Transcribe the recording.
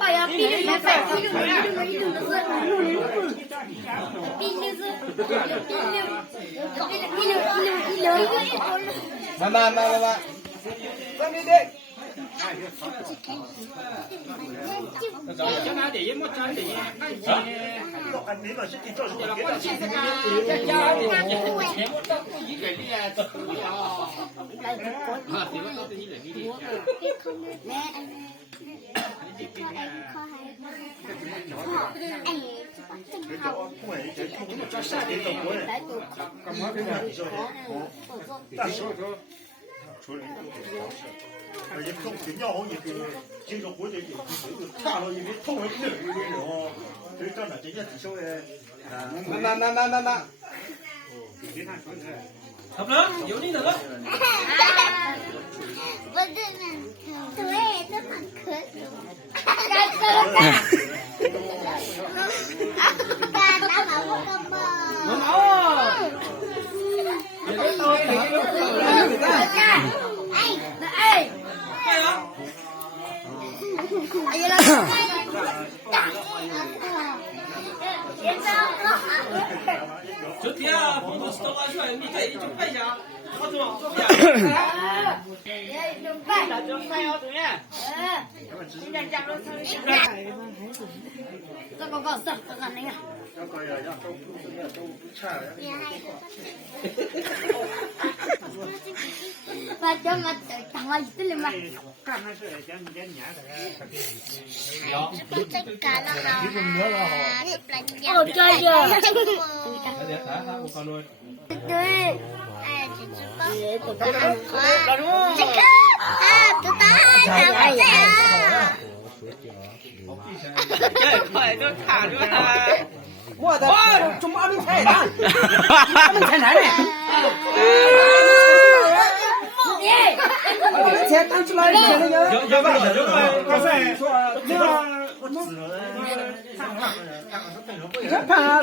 哎呀，比你们快，比你们都是慢，慢点。叫哪点？莫沾点，那些。你那是你做什么？在家里全部都是一人的啊，都不要啊，全部都是一人的。但是处理而且痛的尿红一个，经常活的看了一个痛的病哦，所以这呢，人家至少的，慢。好不了，有你的了。我这呢，对，这蛮可以。昨天啊，风都收了出来，你这一准备下，我做呀。那就快要对呀。现在加入成。这个搞什么那个？这个要都不差。把这么当我一顿嘛。干那是讲你年的。不再干了哈。哦，这个。对。哎，这只包。这个啊，这大呀！这快都卡住了。我的，中马门菜单，马门菜单嘞。马门菜单出来了，要不刚才说这个。看啊，